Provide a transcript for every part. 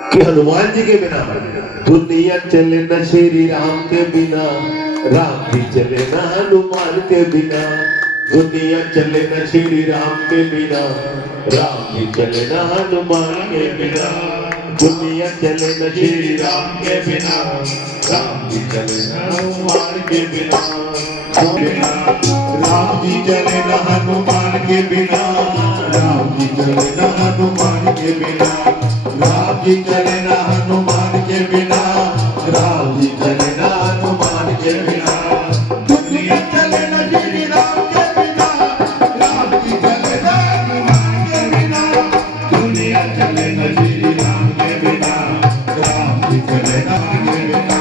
कि हनुमान जी के बिना दुनिया चले न श्री राम के बिना, राम भी चले न हनुमान के बिना। दुनिया चले न श्री राम के बिना, राम भी चले न हनुमान के बिना। दुनिया चले न श्री राम के बिना, राम भी चले न हनुमान के बिना। राम जी चले न हनुमान के बिना, राम जी चले न हनुमान के बिना। राम जी चले ना हनुमान के बिना, राम जी चले ना हनुमान के बिना। दुनिया चले ना श्री राम के बिना, राम जी चले ना हनुमान के बिना। दुनिया चले ना श्री राम के बिना, राम जी चले ना के बिना।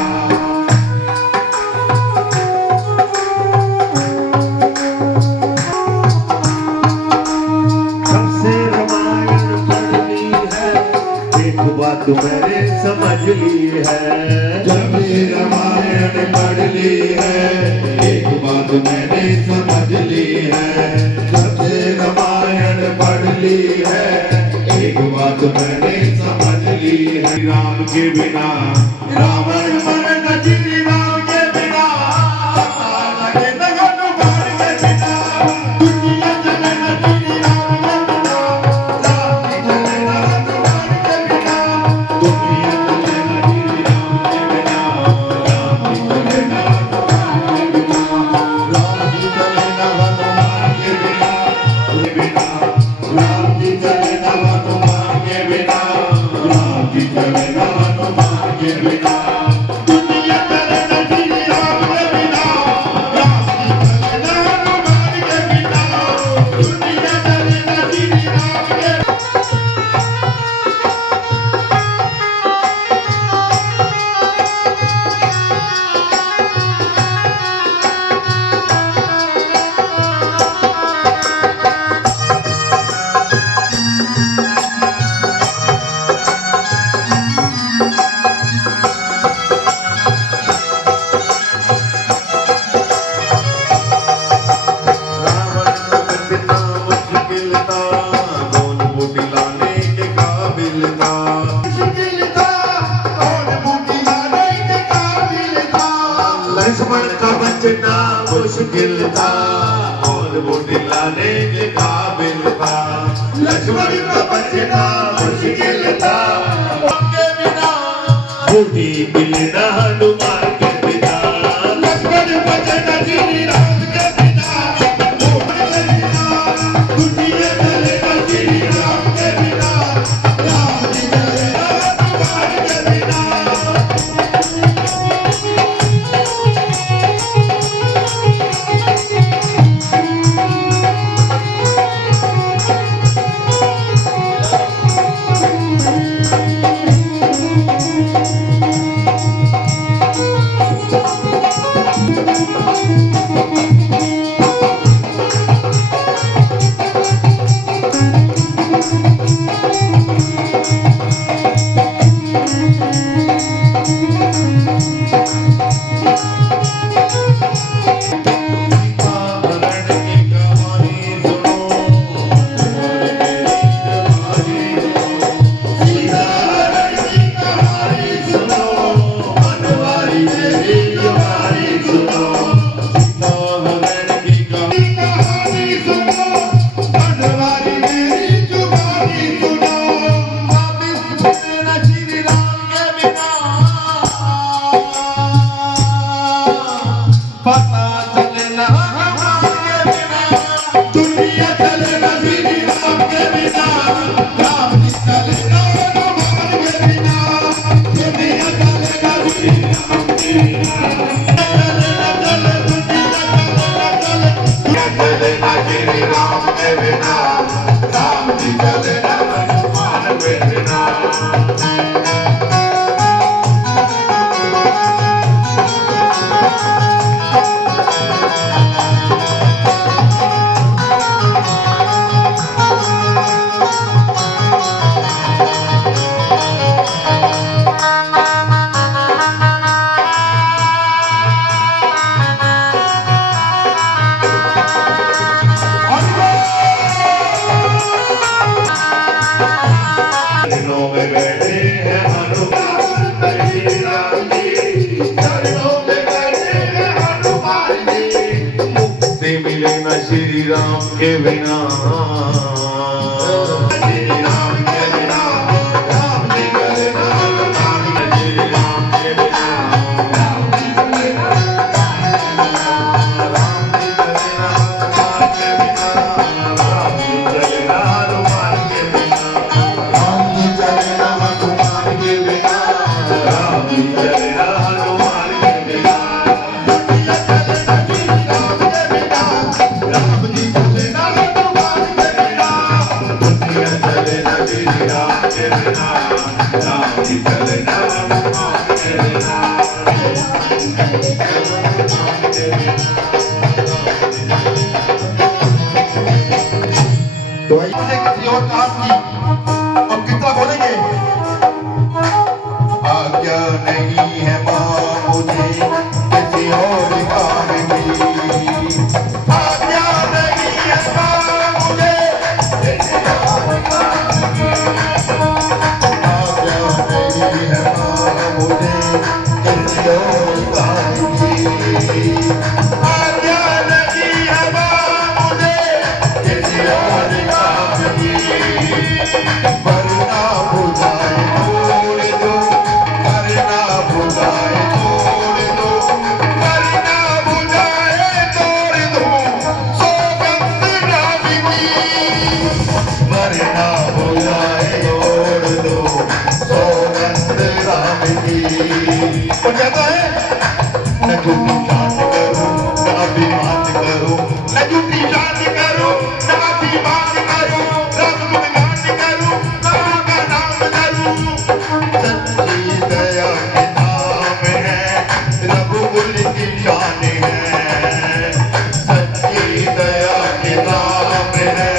बात मैंने समझ ली है, जब ये रामायण पढ़ ली है। एक बात मैंने समझ ली है, जब ये रामायण पढ़ ली है। एक बात मैंने समझ ली है, राम के बिना रावण मरना, श्री राम के बिना लगे न हनुमान के बिना। दुनिया चले न श्री राम के बिना, राम जी चले न हनुमान के बिना। दुनिया चले न श्री राम के बिना, राम जी चले न हनुमान के बिना। राम जी चले न हनुमान के बिना, राम जी चले न हनुमान के बिना। राम जी चले न हनुमान के बिना। दुनिया चले न श्री राम के बिना, राम जी चले न हनुमान के बिना। दुनिया चले न श्री राम के। लक्ष्मण का बचना मुश्किल था और वो दिलाने के काबिल था। लक्ष्मण का बचना मुश्किल था, उनके बिना बूढ़ी मिलना हनुमान के बिना। लक्ष्मण बचना श्री राम के बिना, दुनिया चले न श्री राम के बिना। राम जी चले न हनुमान के बिना। राम के बिना श्री राम के बिना राम जी चलना हनुमान श्री राम के बिना राम जी चलना राम जी चलना हनुमान के बिना राम जी चलना हनुमान के बिना राम जी चलना हनुमान के बिना राम जी चलना हनुमान के बिना तो किसी और काम की अब कितना बोलेंगे? आज्ञा नहीं है माँ मुझे किसी और काम की, आज्ञा नहीं है माँ मुझे किसी और काम की, आज्ञा नहीं है माँ मुझे किसी और काम की, आज्ञा नहीं है माँ मुझे किसी और काम की, वरना बुझाए छोड़ दो, वरना बुझाए छोड़ दो, वरना बुझाए छोड़ दो, सौगंध राम की, वरना बुझाए छोड़ दो, सौगंध राम की। और कहता है न झूठी शान करो न अभिमान करो, न झूठी शान करो न अभिमान करो, रब गुणगान करो राम का नाम करो, सच्ची दया के नाम है रघुकुल की शान है, सच्ची दया के नाम है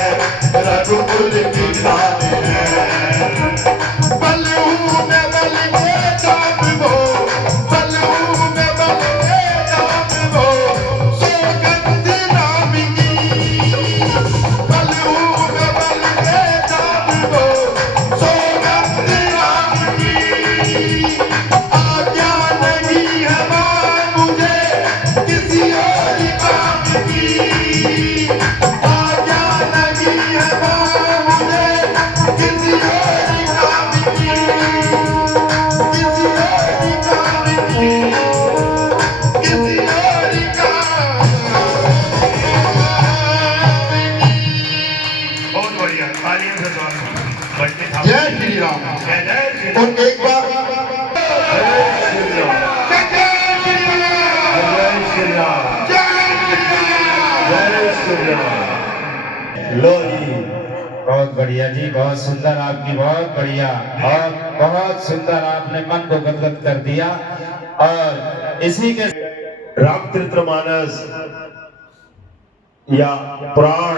रघुकुल की शान है, बलू में बल के दाम वो, बलू में बल के दाम वो, सौगंध राम की, बलू में बल के दाम वो, सौगंध राम की, आज्ञा नहीं है माँ मुझे किसी और काम की, आज्ञा नहीं है माँ मुझे किसी और काम की, किसी और काम की, किसी और काम की। बहुत बढ़िया, तालियों से स्वागत। बच्चे था। जय श्री राम। जय जय श्री और एक बार जय श्री राम। जय श्री राम, जय श्री राम। जय श्री राम। जय श्री राम। लो जी, बहुत बढ़िया जी, बहुत सुंदर, आपकी बहुत बढ़िया और बहुत सुंदर, आपने मन को गदगद कर दिया। और इसी के रामचरितमानस या पुराण,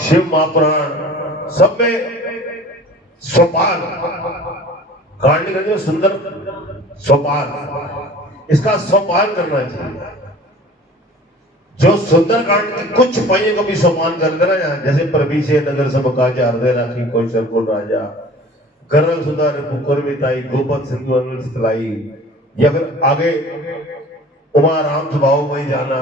शिव महापुराण, सब में सोपान कांड का जो सुंदर सोपान, इसका सोपान करना चाहिए। जो सुंदर कांड की कुछ पहिए को भी सोपान कर देना, जैसे प्रभि से नगर सब काज हृदय राखी कोई सरकुल राजा, करल सुधार पुकर बिताई गोपत सिंधु अनल सितलाई, या फिर आगे उमा राम स्वभाव वही जाना,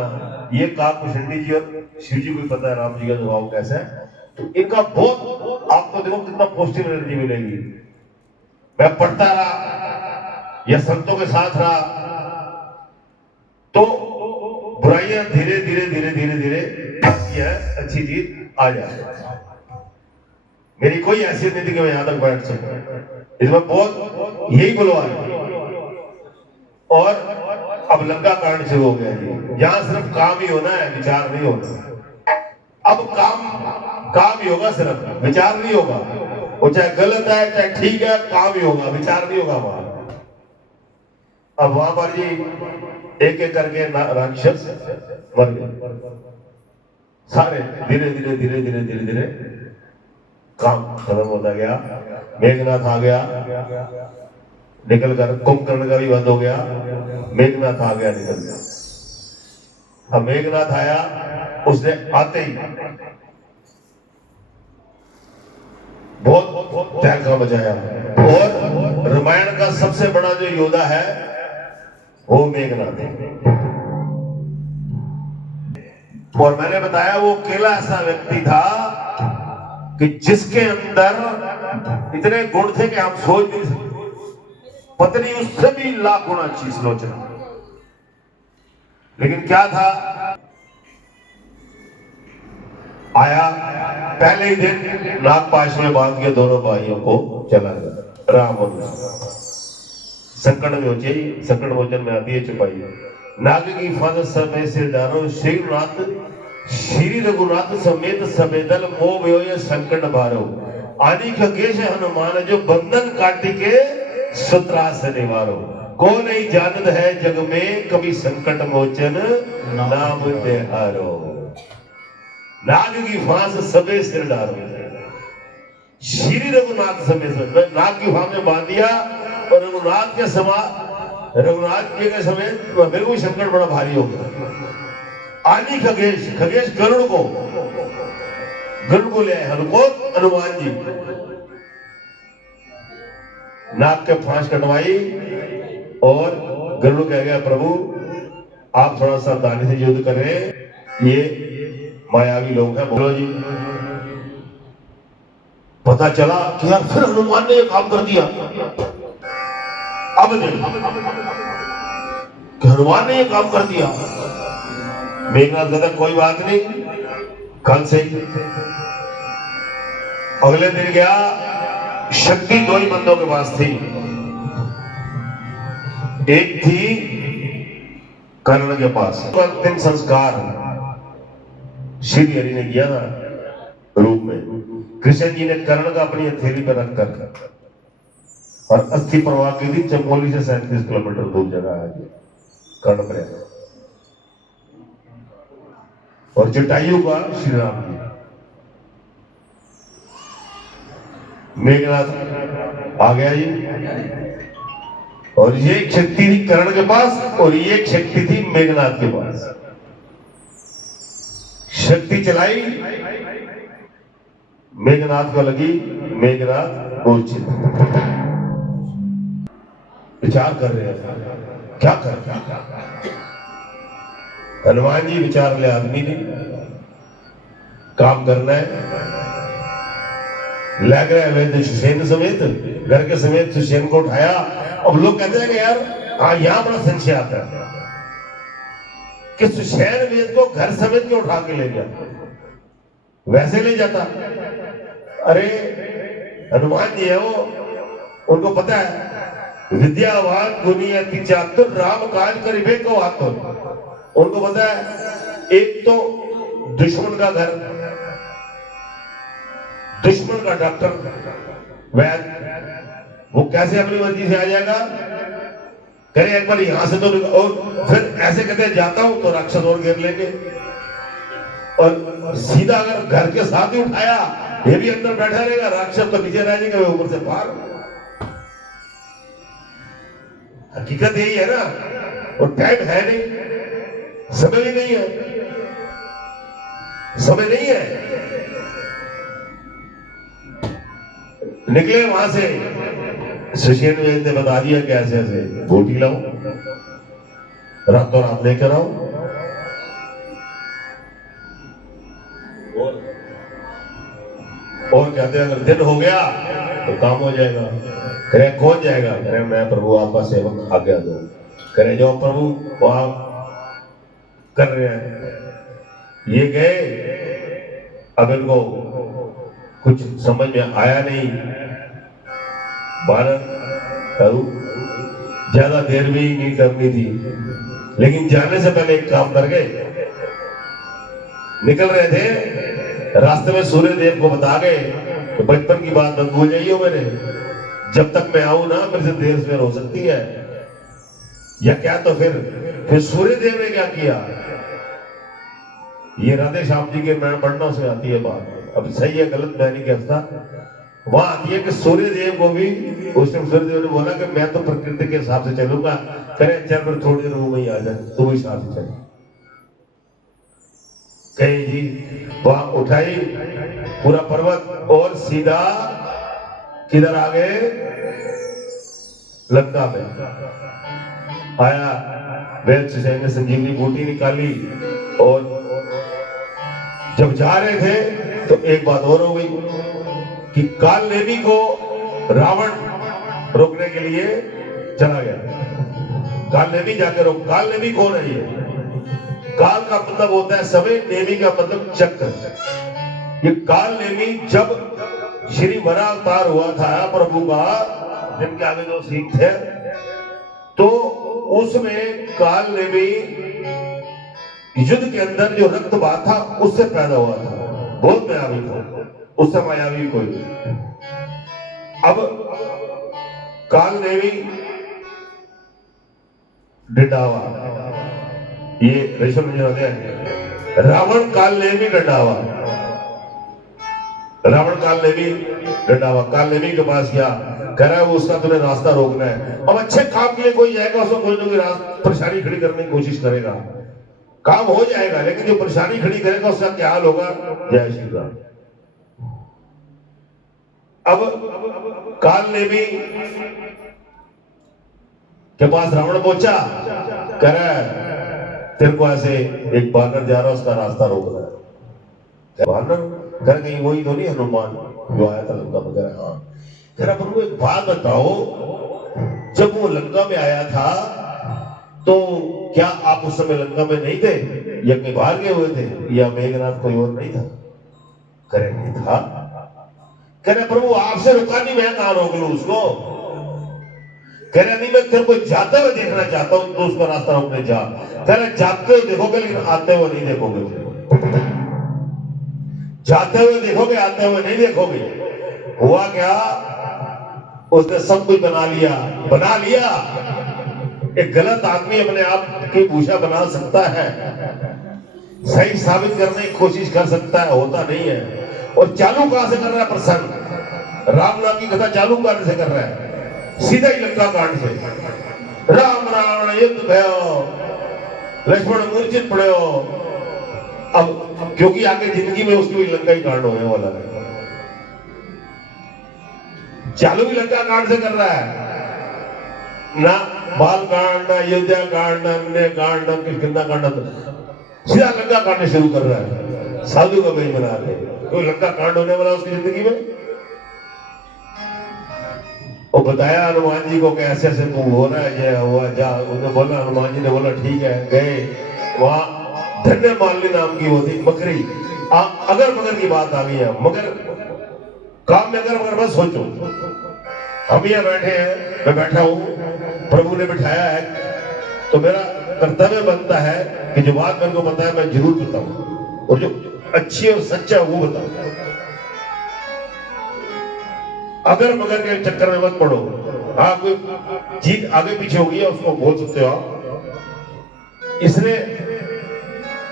ये काकुशंडी जी और शिव जी को भी पता है राम जी का स्वभाव कैसा है। तो इनका बहुत आपको देखो कितना पॉजिटिव एनर्जी मिलेगी। मैं पढ़ता रहा या संतों के साथ रहा तो बुराइयां धीरे धीरे धीरे धीरे धीरे यह अच्छी चीज आ जाए। मेरी कोई हैसियत नहीं थी कि मैं यहां तक बैठ सकूं, इसमें बहुत यही बुलवा है। और अब लंका कांड शुरू हो गया जी, यहां सिर्फ काम ही होना है, विचार नहीं होना। अब काम ही होगा, सिर्फ विचार नहीं होगा। वो चाहे गलत है चाहे ठीक है, काम ही होगा, विचार नहीं होगा वहां। अब वहां पर जी एक एक करके राक्षस मर गए सारे, धीरे धीरे धीरे धीरे धीरे धीरे काम खत्म होता गया। मेघनाथ आ गया निकल कर, कुंभकर्ण का भी बंद हो गया, मेघनाथ आ गया निकल गया। अब मेघनाथ आया, उसने आते ही बहुत तहलका मचाया। और रामायण का सबसे बड़ा जो योद्धा है वो मेघनाथ है। और मैंने बताया वो अकेला ऐसा व्यक्ति था कि जिसके अंदर इतने गुण थे कि हम सोच नहीं सकते। पत्नी उससे भी लाख गुना अच्छी सुलोचना, लेकिन क्या था, आया पहले ही दिन नागपाश में बांध के दोनों भाइयों को चला गया। राम और संकट में हो चाहिए, संकट मोचन में आती है चुपाई। नाग की हिफाजत समय से डारो, श्रीनाथ श्री रघुनाथ समेत समेदल मोह व्योय संकट भारो। आदि खगेश हनुमान जो बंधन काटी के सुत्रास निवारो। को नहीं जानत है जग में कभी संकट मोचन नाम तिहारो। नाग की फांस सबे सिर डारो, श्री रघुनाथ समेत नाग की फांस में बांध दिया और रघुनाथ के रघुनाथ जी के समय मेरे को संकट बड़ा भारी हो गया। आदि खगेश, खगेश गरुड़ को ले आए, हनुमान जी नाग के फांस कटवाई और गरुड़ कह गया प्रभु आप थोड़ा सावधानी से युद्ध करें, ये मायावी लोग हैं। बोलो जी। पता चला कि यार फिर हनुमान ने ये काम कर दिया। अब देखो कि हनुमान ने ये काम कर दिया। मेघनाथ कहता कोई बात नहीं, कल से अगले दिन गया। शक्ति दो ही बंदों के पास थी, एक थी कर्ण के पास। अंतिम संस्कार श्री हरि ने किया था रूप में। कृष्ण जी ने कर्ण का अपनी हथेली पर रख कर और अस्थि प्रवाह की थी चमोली से 37 किलोमीटर दूर जगह है कर्ण प्रयाग। और जटायु का श्री राम जी। मेघनाथ आ गया जी, और ये एक शक्ति थी कर्ण के पास और ये एक शक्ति थी मेघनाथ के पास। शक्ति चलाई, मेघनाथ को लगी, मेघनाथ मूर्छित। विचार कर रहे हैं क्या कर। हनुमान जी विचार ले आदमी ने काम करना है, लग रहा है वैद्य सुषेण समेत, घर के समेत सुषेण को उठाया। अब लोग कहते हैं कि यार हाँ यहां बड़ा संशय आता है कि सुषेण वेद को घर समेत क्यों उठा के ले गया, वैसे ले जाता। अरे हनुमान जी है वो, उनको पता है विद्यावान गुणी अति चातुर राम काज करिबे को आतुर। उनको पता है एक तो दुश्मन का घर, दुश्मन का डॉक्टर वैद्य, वो कैसे अपनी मर्जी से आ जाएगा। कहे एक बार यहां से तो, और फिर ऐसे कहते जाता हूं तो राक्षस और घेर लेंगे। और सीधा अगर घर के साथ ही उठाया, ये भी अंदर बैठा रहेगा, राक्षस तो नीचे रह जाएगा, ऊपर से पार। हकीकत यही है ना। और टाइम है नहीं, समय भी नहीं है, समय नहीं है। निकले वहां से, सुषेण वेद ने बता दिया कैसे ऐसे बोटी लाओ, रातों रात लेकर आओ। और कहते हैं अगर दिन हो गया तो काम हो जाएगा। करे कौन जाएगा, करे मैं प्रभु आपका सेवक आज्ञा दो। करे जाओ प्रभु, वहां कर रहे हैं। ये गए, अब इनको कुछ समझ में आया नहीं। भारत ज्यादा देर भी नहीं करनी थी, लेकिन जाने से पहले एक काम कर गए। निकल रहे थे, रास्ते में सूर्य देव को बता गए तो बचपन की बात मत भूल जाइए मेरे, जब तक मैं आऊं ना मेरे से देर सवेर हो सकती है या क्या। तो फिर सूर्य देव ने क्या किया, ये राधे श्याम जी के मैं पढ़ना से आती है बात। अब सही है गलत मैं नहीं कहता। वहां आती है कि सूर्य देव को भी उस टाइम सूर्य देव ने बोला कि मैं तो प्रकृति के हिसाब से चलूंगा। करे चल फिर थोड़ी देर वो ही आ जाए, तो वही साथ ही चले। कहीं जी वहां उठाई पूरा पर्वत और सीधा किधर आ गए, लंका में आया। वेद से संजीवनी बूटी निकाली और जब जा रहे थे तो एक बात और हो गई कि काल नेमी को रावण रोकने के लिए चला गया। काल नेमी जाकर रोक। काल नेमी कौन है ये? काल का मतलब होता है समय, नेमी का मतलब चक्र। ये काल नेमी जब श्री वरा अवतार हुआ था प्रभु का, जिनके आगे जो सिंह थे, तो उसमें काल नेमी युद्ध के अंदर जो रक्त बहा था उससे पैदा हुआ था। बहुत मायावी था, उससे मायावी कोई नहीं। अब काल नेमी डंडावा, ये ऋषभ में जो है रावण काल नेमी डंडावा। रावण काल नेमी डंडावा, काल नेमी के पास गया, कह रहा है वो उसका तुम्हें रास्ता रोकना है। अब अच्छे काम के लिए कोई जाएगा, उसको कोई ना कोई परेशानी खड़ी करने की कोशिश करेगा, काम हो जाएगा, लेकिन जो परेशानी खड़ी करेगा उसका क्या हाल होगा? जय श्री राम। अब काल नेमी के पास रावण पहुंचा, कह रहा है तेरे को ऐसे एक बानर जा रहा है, उसका रास्ता रोक रहा है। बानर कह कहीं वही तो नहीं हनुमान जो आया था लंका में? कह रहा हाँ। कह रहा प्रभु एक बात बताओ, जब वो लंका में आया था तो क्या आप उस समय लंका में नहीं थे, या कहीं बाहर गए हुए थे, या मेघनाथ कोई और नहीं था? करे नहीं था। कह रहे प्रभु आपसे रुका नहीं, मैं कहां रोक लूं उसको? कह रहे नहीं, मैं तेरे को जाते हुए देखना चाहता हूं, तो उसका रास्ता रोकने जा। कह रहे जाते हुए देखोगे लेकिन आते हुए नहीं देखोगे। जाते हुए देखोगे, आते हुए नहीं देखोगे। हुआ क्या, उसने सब कुछ बना लिया। एक गलत आदमी अपने आप की भूषा बना सकता है, सही साबित करने की कोशिश कर सकता है, होता नहीं है। और चालू कहां से कर रहा है? प्रसंग राम नाम की कथा चालू करने से कर रहा है, सीधा ही लंका कांड से। राम रावण युद्ध भयो, लक्ष्मण मूर्छित पड़े हो। अब क्योंकि आगे जिंदगी में उसकी लंका ही कांड होने वाला है, चालू भी लंका कांड से कर रहा है ना। बाल कांड, अयोध्या कांड, अन्य कांड, कितना कांड, सीधा लंका कांड शुरू कर रहा है, साधु का भाई बना के। कोई लंका कांड होने वाला उसकी जिंदगी में? वो बताया हनुमान जी को कि ऐसे ऐसे तू हो रहा है, ये हुआ जा। उन्होंने बोला, हनुमान जी ने बोला ठीक है। गए वहां, धन्य मालिनी नाम की वो थी बकरी। अगर मगर की बात आ गई है, मगर काम में अगर मगर बस सोचो, हम यहाँ बैठे हैं, मैं बैठा हूं, प्रभु ने बिठाया है, तो मेरा कर्तव्य बनता है कि जो बात मेरे को पता है मैं जरूर बताऊं, और जो अच्छी और सच्चा वो बताऊं। अगर मगर के चक्कर में मत पड़ो। हाँ, कोई चीज आगे पीछे होगी उसको बोल सकते हो आप। इसने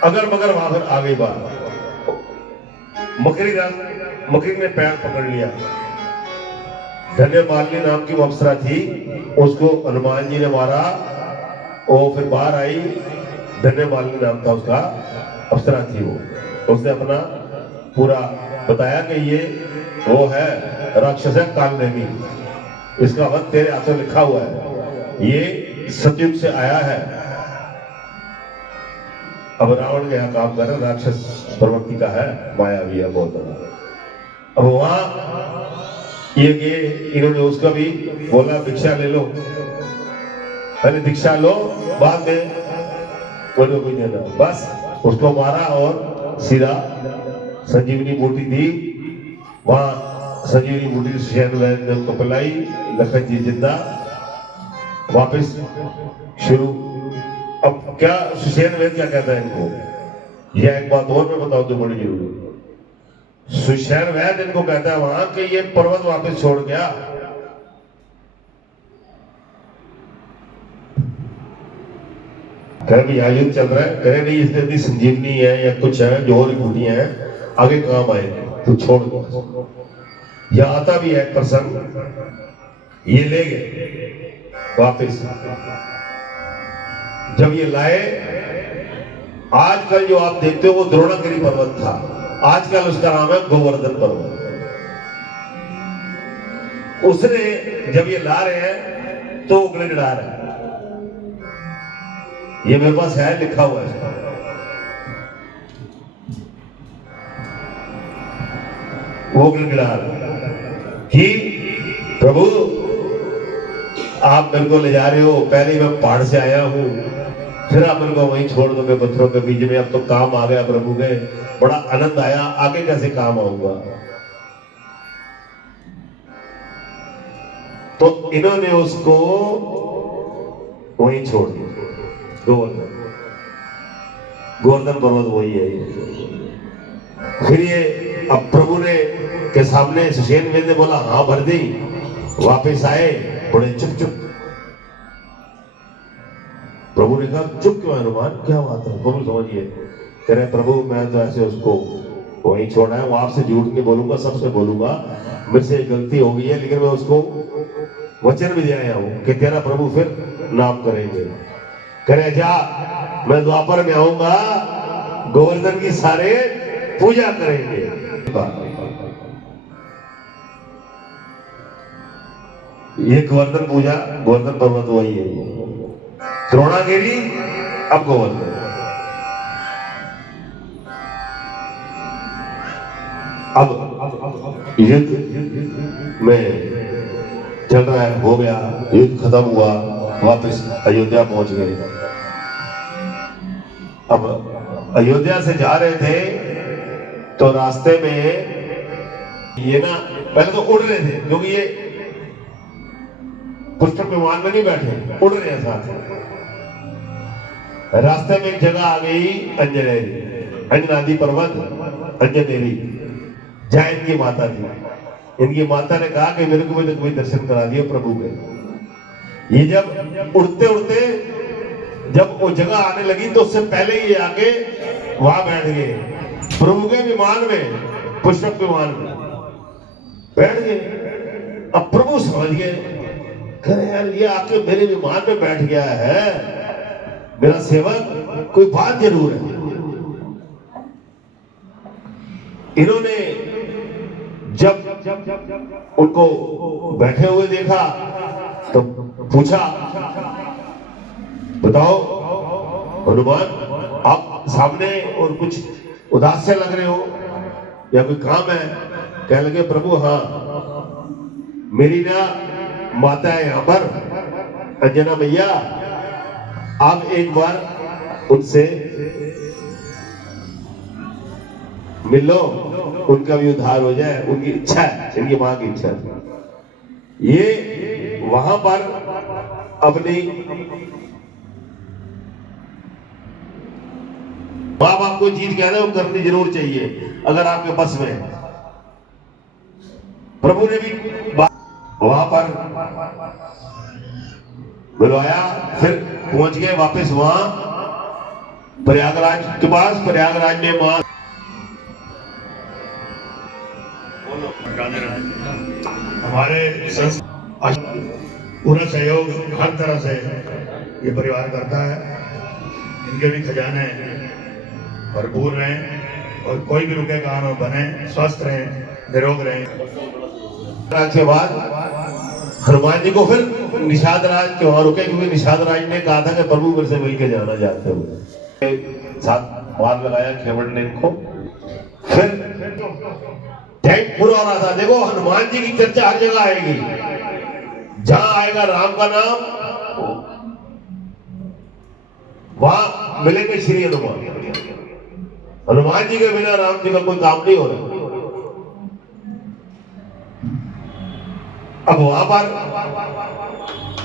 अगर मगर वहां पर आ गई बात, मकरी ने पैर पकड़ लिया। धन्य मालिनी नाम की वो अप्सरा थी, उसको हनुमान जी ने मारा। वो फिर बाहर आई, धन्य मालिनी नाम था उसका, अप्सरा थी वो। उसने अपना पूरा बताया कि ये वो है राक्षस है काल नेमी, इसका वध तेरे हाथों लिखा हुआ है, ये सतयुग से आया है। अब रावण के यहाँ काम कर, राक्षस प्रवृत्ति का है, मायावी है बहुत बड़ा। अब वहां ये इन्होंने उसका भी बोला भिक्षा ले लो, पहले दीक्षा लो, बाद में बोलो कोई देना। बस उसको मारा और सीधा संजीवनी बूटी दी। वहां संजीवनी बूटी सुषेण वैद ने उसको पिलाई। लखन जी जिंदा, वापस शुरू। अब क्या सुषेण वैद क्या कहता है इनको? यह एक बात और मैं बताऊं तो बड़ी जरूरी। सुषेण वैद इनको कहता है वहां कि ये पर्वत वापस छोड़ गया। कह भी युद्ध चल रहा है, कहे नहीं इसने इतनी संजीवनी है या कुछ है जो और बूटियां हैं, आगे काम आएंगे, तू छोड़ दो। यह आता भी है प्रसंग, ये ले गए वापिस। जब ये लाए, आजकल जो आप देखते हो वो द्रोणागिरी पर्वत था, आजकल उसका नाम है गोवर्धन पर्वत। उसने जब ये ला रहे हैं तो गिड़गिड़ा रहा है। ये मेरे पास है, लिखा हुआ है। वो गिड़गिड़ा रहा कि प्रभु आप मेरे को ले जा रहे हो, पहले ही मैं पहाड़ से आया हूँ, फिर आप मेरे को वहीं छोड़ दोगे पत्थरों के बीच में। अब तो काम आ गया प्रभु के, बड़ा आनंद आया, आगे कैसे काम आऊंगा। तो इन्होंने उसको वहीं छोड़ दिया, गोवर्धन। गोवर्धन पर्वत वही है ये। फिर ये अब प्रभु ने के सामने सुषेण वेद ने बोला हाँ भर दी, वापस आए बड़े चुप चुप। प्रभु ने कहा चुप क्यों हनुमान, क्या बात है। प्रभु समझिए, कह रहे प्रभु मैं तो ऐसे उसको वहीं छोड़ा है, वो आपसे झूठ नहीं बोलूंगा, सबसे बोलूंगा, मेरे से गलती हो गई है, लेकिन मैं उसको वचन भी दे आया हूं कि तेरा प्रभु फिर नाम करेंगे। करे जा, मैं द्वापर में आऊंगा, गोवर्धन की सारे पूजा करेंगे। ये गोवर्धन पूजा, गोवर्धन पर्वत वही है, द्रोणागिरी अब गोवर्धन। अब युद्ध में चल रहा है, हो गया युद्ध, खत्म हुआ, वापस अयोध्या पहुंच गए। अब अयोध्या से जा रहे थे तो रास्ते में ये ना पहले तो उड़ रहे थे, क्योंकि ये पुष्पक विमान में नहीं बैठे, उड़ रहे हैं साथ। रास्ते में एक जगह आ गई अंजनेरी, अंजनादि पर्वत अंजनेरी, जहाँ इनकी माता थी। इनकी माता ने कहा कि मेरे को भी कोई दर्शन करा दियो प्रभु के। ये जब उड़ते उड़ते जब वो जगह आने लगी तो उससे पहले ही आके वहां बैठ गए, प्रभु के विमान में, पुष्पक विमान में बैठ गए। अब प्रभु समझ गए, कह यार ये आके मेरे विमान में बैठ गया है मेरा सेवक, कोई बात जरूर है। इन्होंने जब उनको बैठे हुए देखा तो पूछा, बताओ हनुमान आप सामने और कुछ उदास से लग रहे हो या कोई काम है? कह लगे प्रभु हाँ, मेरी ना माता है यहाँ पर अंजना मैया, आप एक बार उनसे मिल लो, उनका भी उद्धार हो जाए, उनकी इच्छा है, इनकी मां की इच्छा है। ये वहां पर अपनी बाप आपको चीज कह रहे हो करनी जरूर चाहिए अगर आपके बस में है। प्रभु ने भी वहां पर बुलवाया, फिर पहुंच गए वापस वहां प्रयागराज के पास। प्रयागराज में मां हमारे पूरा सहयोग हर तरह से ये परिवार करता है। इनके भी खजाने भरपूर रहें और कोई भी रुके काम बने, स्वस्थ रहें, निरोग रहें। के बाद हनुमान जी को फिर निषाद राज के वहां रुके, क्योंकि निषाद राज ने कहा था कि प्रभु मेरे से मिल के जाना चाहते हुए। साथ मार लगाया खेवड़ ने इनको। फिर टाइम पूरा हो रहा था। देखो हनुमान जी की चर्चा हर जगह आएगी, जहां आएगा राम का नाम वहां मिलेंगे श्री हनुमान। हनुमान जी के बिना राम जी का कोई काम नहीं हो रहा। अब वहां पर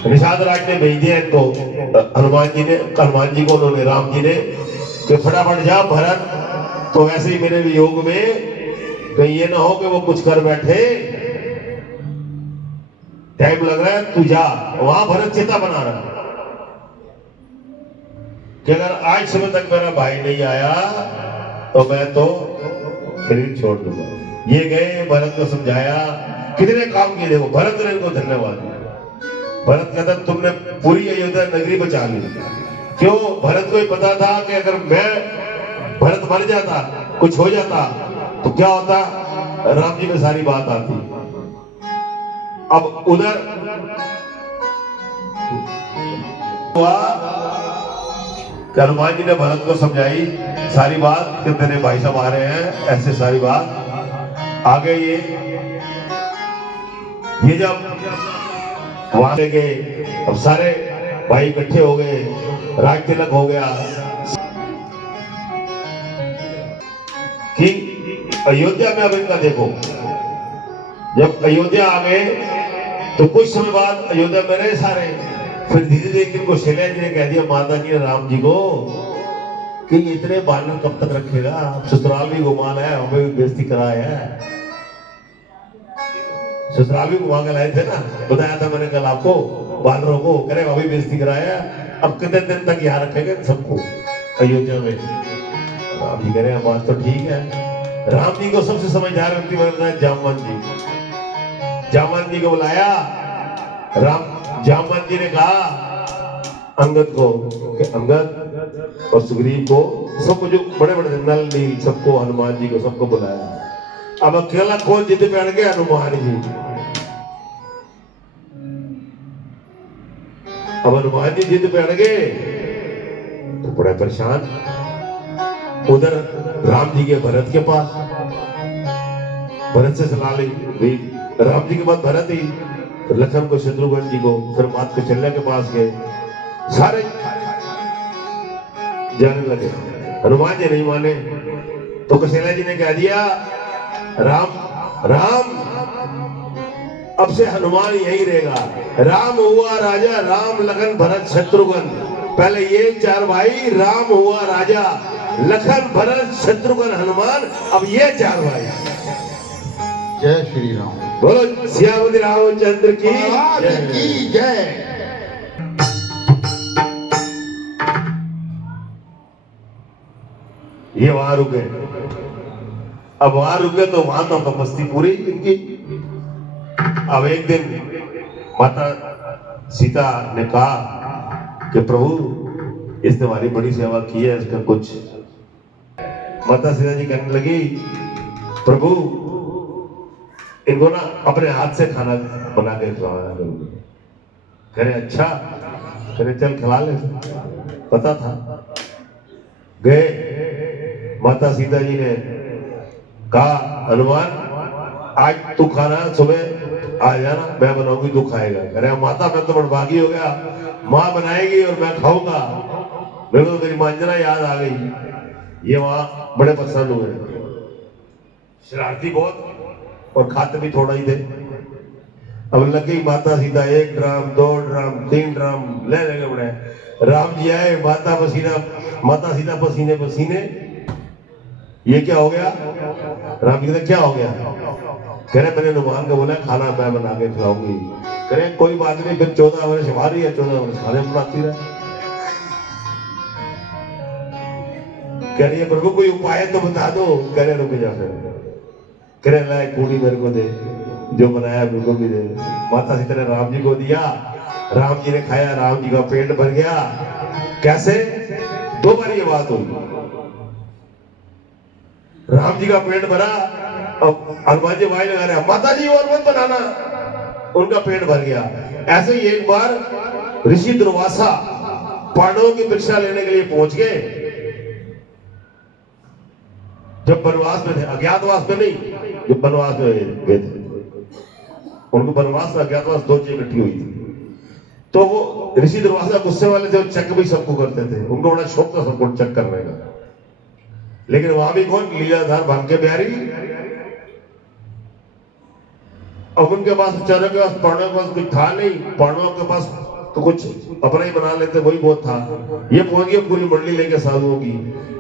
निषाद राज ने भेज दिया इनको, हनुमान जी को उन्होंने, राम जी ने, कि फटाफट जा भरत तो वैसे ही मेरे वियोग में कहीं ये ना हो कि वो कुछ कर बैठे, टाइम लग रहा है, तू जा। वहां भरत चिता बना रहा कि अगर आज सुबह तक मेरा भाई नहीं आया तो मैं तो शरीर छोड़ दूंगा। ये गए, भरत को समझाया, कितने काम किए। देखो भरत ने इनको धन्यवाद दिया। भरत कहता तुमने पूरी अयोध्या नगरी बचा ली। क्यों? भरत को ही पता था कि अगर मैं भरत मर जाता, कुछ हो जाता तो क्या होता, राम जी में सारी बात आती। अब उधर हुआ, हनुमान जी ने भरत को समझाई सारी बात कि तेरे भाई साहब आ रहे हैं, ऐसे सारी बात। आगे ये जब वहां ले गए, अब सारे भाई इकट्ठे हो गए, राज तिलक हो गया कि अयोध्या में अब इनका देखो, जब अयोध्या आ गए तो कुछ समय बाद अयोध्या में रहे सारे, फिर धीरे धीरे इनको शैलेश ने कह दिया माता जी ने राम जी को कि इतने बानर कब तक रखेगा, ससुराल भी घुमा लाया, हमें भी बेइज्जती कराया है। ससुराल भी घुमा के लाए थे ना, बताया था मैंने कल आपको, बानरों को कह रहे अभी बेइज्जती कराया, अब कितने दिन तक यहाँ रखेंगे सबको अयोध्या में। राम जी कह रहे हैं बात तो ठीक है। राम जी को सबसे समझदार व्यक्ति बनाना है जामवंत जी। जामवंत जी को बुलाया, जामवंत जी ने कहा अंगद को कि अंगद और सुग्रीव को, सबको जो बड़े बड़े नल नील सबको, हनुमान जी को सबको बुलाया। अब अकेला कौन जिद पे अड़ गया? हनुमान जी। अब हनुमान जी जिद पे अड़ गए तो बड़ा परेशान। उधर राम जी के भरत के पास, भरत से सलाह ली, राम जी के पास भरत ही, फिर लखन को, शत्रुघ्न जी को, फिर मात को चल्ला के पास गए, सारे जाने लगे। हनुमान जी नहीं माने तो कौशल्या जी ने कह दिया राम अब से हनुमान यही रहेगा, राम हुआ राजा, राम लखन भरत शत्रुघ्न, पहले ये चार भाई, राम हुआ राजा, लखन भरत शत्रुघ्न हनुमान, अब ये चार भाई। जय श्री राम। बोलो सियावती रामचंद्र की जय। ये वहां रुके, अब वहां रुके तो वहां तो तपस्ती पूरी इनकी। अब एक दिन माता सीता ने कहा कि प्रभु इसने हमारी बड़ी सेवा की है, इसका कुछ। माता सीता जी कहने लगी प्रभु इनको ना अपने हाथ से खाना बना के खिलाया करूंगी। कह रहे अच्छा, कह रहे चल खिला ले, पता था। गए, माता सीता जी ने कहा हनुमान आज तू खाना सुबह आ जाना, मैं बनाऊंगी तू खाएगा। कह रहे माता मैं तो बड़भागी हो गया, माँ बनाएगी और मैं खाऊंगा, मेरे को तेरी मांझना याद आ गई। ये वहां बड़े पसंद हुए, शरारती बहुत और खाते भी थोड़ा ही थे। अब लगी माता सीता 1 ड्राम 2 ड्राम 3 ड्राम ले लेंगे बड़े। राम जी आए, माता सीता पसीने पसीने। ये क्या हो गया? राम जी कहते क्या हो गया? कह रहे मैंने हनुमान को बोला खाना मैं बना के खिलाऊंगी। कह रहे कोई बात नहीं, फिर 14 वर्ष हमारी है, 14 वर्ष खाने बनाती रहे। कह रही है प्रभु कोई उपाय तो बता दो। कह रहे रुक जा, कह रहे लाए पूरी मेरे को दे, जो बनाया बिल्कुल भी दे। माता सीता ने राम जी को दिया, राम जी ने खाया, राम जी का पेट भर गया। कैसे? 2 बार ये बात हुई, राम जी का पेट भरा, अब हनुमान जी वाई लगा रहे माता जी और मत बनाना, उनका पेट भर गया। ऐसे ही एक बार ऋषि दुर्वासा पांडवों की परीक्षा लेने के लिए पहुंच गए। जब वनवास में थे, अज्ञातवास में नहीं, जब वनवास में गए थे, उनको वनवास में अज्ञातवास 2 चीज इकट्ठी हुई थी। तो वो ऋषि दुर्वासा गुस्से वाले थे, चेक भी सबको करते थे, उनको बड़ा शौक था सबको चेक करने का। लेकिन वहां भी कौन? लीलाधार भांके बिहारी। अब उनके पास बेचारों के पास, पांडवों के पास कुछ था नहीं, पांडवों के पास तो कुछ अपना ही बना लेते, वही बहुत था। ये पहुंच गए पूरी मंडली लेके साधुओं की,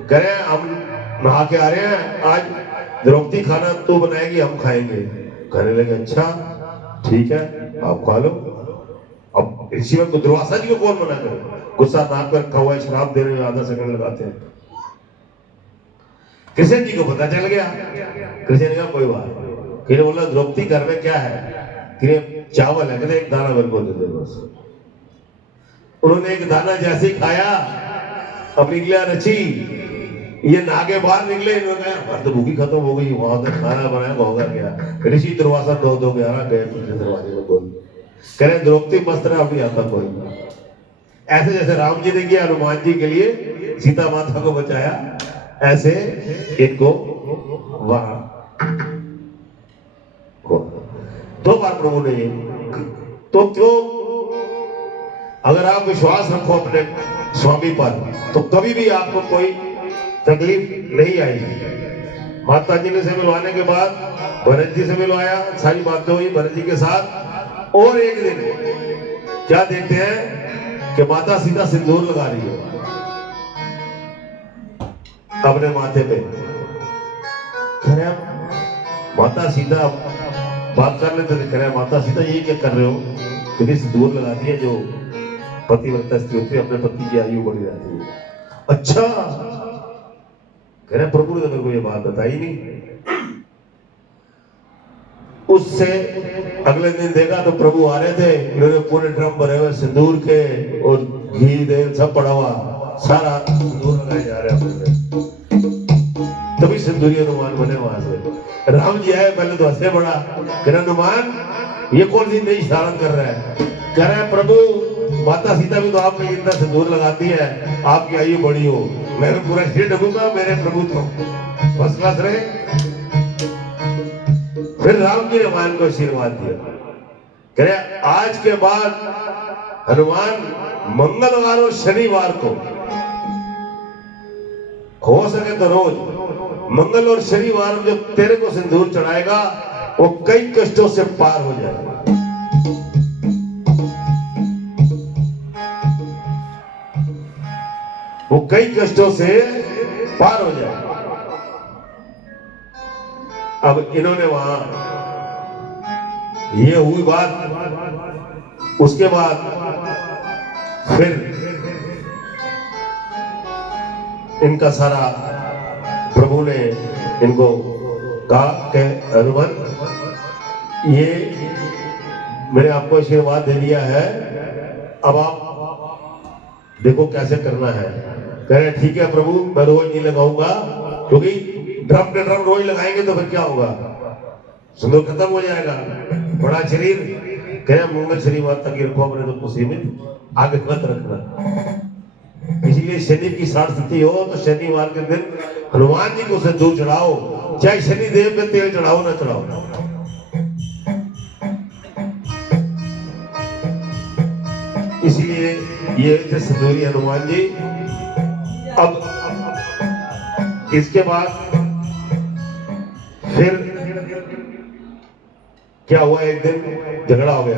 कह रहे हैं हम नहा के आ रहे हैं, आज द्रौपदी खाना तू बनाएगी, हम खाएंगे। कहने लगे अच्छा ठीक है आप खा लो। अब ऋषि में दुर्वासा जी को कौन मना करे? गुस्सा नाक पर रखा हुआ है, शराब देने में आधा सेकंड लगाते हैं। कृष्ण जी को पता चल गया, कृष्ण ने कहा कोई बात। किन्हें बोला द्रौपदी घर में क्या है? किन्हें चावल है, कहते 1 दाना मेरे को दे दे बस। उन्होंने 1 दाना जैसे ही खाया, अपनी लीला रची, ये नागे बाहर निकले, इन्होंने कहा तो भूखी खत्म हो गई, वहां तक खाना बनाया होगा क्या? ऋषि दुर्वासा 2 11 गए दरवाजे में बोल, कह रहे द्रौपदी मस्त रहा, अभी आता कोई। ऐसे जैसे राम जी ने किया हनुमान जी के लिए, सीता माता को बचाया, ऐसे इनको वहां 2 बार प्रभु ने ये, तो क्यों, अगर आप विश्वास रखो अपने स्वामी पर तो कभी भी आपको कोई तकलीफ नहीं आएगी। माता जी ने से मिलवाने के बाद भरत जी से मिलवाया, सारी बातें हुई भरत जी के साथ। और एक दिन क्या देखते हैं कि माता सीता सिंदूर लगा रही है अपने माथे पे। खैर माता सीता बात कर लेते थे, कह माता सीता ये क्या कर रहे हो, क्योंकि सिंदूर लगाती है जो पतिव्रता स्त्री होती है, अपने पति की आयु बढ़ी रहती है। अच्छा, कह रहे प्रभु ने तो मेरे को ये बात बताई नहीं। उससे अगले दिन देखा तो प्रभु आ रहे थे, इन्होंने पूरे ड्रम भरे हुए सिंदूर के और घी तेल सब पड़ा हुआ, सारा सिंदूर लगाए जा रहे हैं। तभी सिंदूरी हनुमान बने वहां से। राम जी आए, पहले तो हंसे बड़ा, कह रहे हनुमान ये कौन सी नई शरारत कर रहा है। कह रहे प्रभु माता सीता भी तो आपके लिए इतना सिंदूर लगाती है, आपकी आयु बड़ी हो, मैं तो पूरा शरीर ढकूंगा, मेरे प्रभु तो फर्स्ट क्लास रहे। फिर राम जी ने हनुमान को आशीर्वाद दिया, कह रहे आज के बाद हनुमान मंगलवार और शनिवार को हो सके तो रोज मंगल और शनिवार में जो तेरे को सिंदूर चढ़ाएगा वो कई कष्टों से पार हो जाएगा। वो कई कष्टों से पार हो जाए। अब इन्होंने वहां ये हुई बात, उसके बाद फिर इनका सारा प्रभु ने इनको कहा कि हनुमान ये मैंने आपको आशीर्वाद दे दिया है, अब आप देखो कैसे करना है। कह रहे ठीक है प्रभु, मैं रोज नहीं लगाऊंगा, क्योंकि ड्रम पे ड्रम रोज लगाएंगे तो फिर क्या होगा, सिंदूर खत्म हो जाएगा, बड़ा शरीर। कह रहे मंगल शनिवार तक ही रखो अपने तो सीमित, आगे मत रखना। इसीलिए शनि की साढ़ स्थिति हो तो शनिवार के दिन हनुमान जी को सिंदूर चढ़ाओ, चाहे शनि देव पे तेल चढ़ाओ ना चढ़ाओ। इसलिए ये थे सिंदूरी हनुमान जी। अब इसके बाद फिर क्या हुआ, एक दिन झगड़ा हो गया।